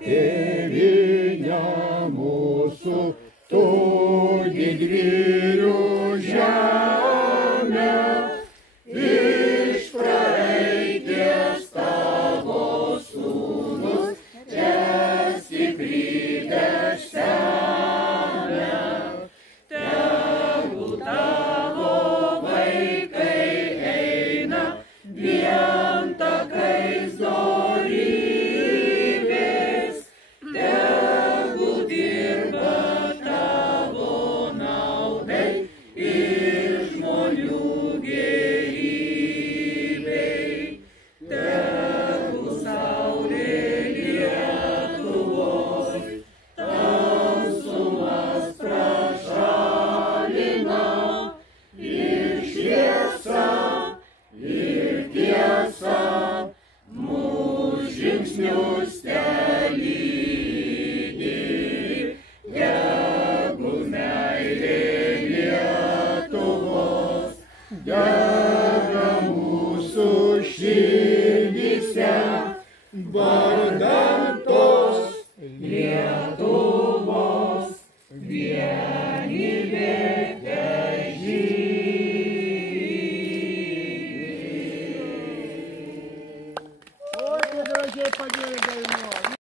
Tėvynė mūsų, tu didvyrių žemė, iš praeities tavo sūnus, čia stiprybę semia. Tegul tavo vaikai eina vien takais dorybės, tegul dirba tavo naudai ir žmonių gerybei. Tegul saulė Lietuvos tamsumas prašalina, ir šviesa, ir tiesa mūsų žingsnius telydi. Tegul meilė Lietuvos dega mūsų širdyse, vardan tos Lietuvos vienybės.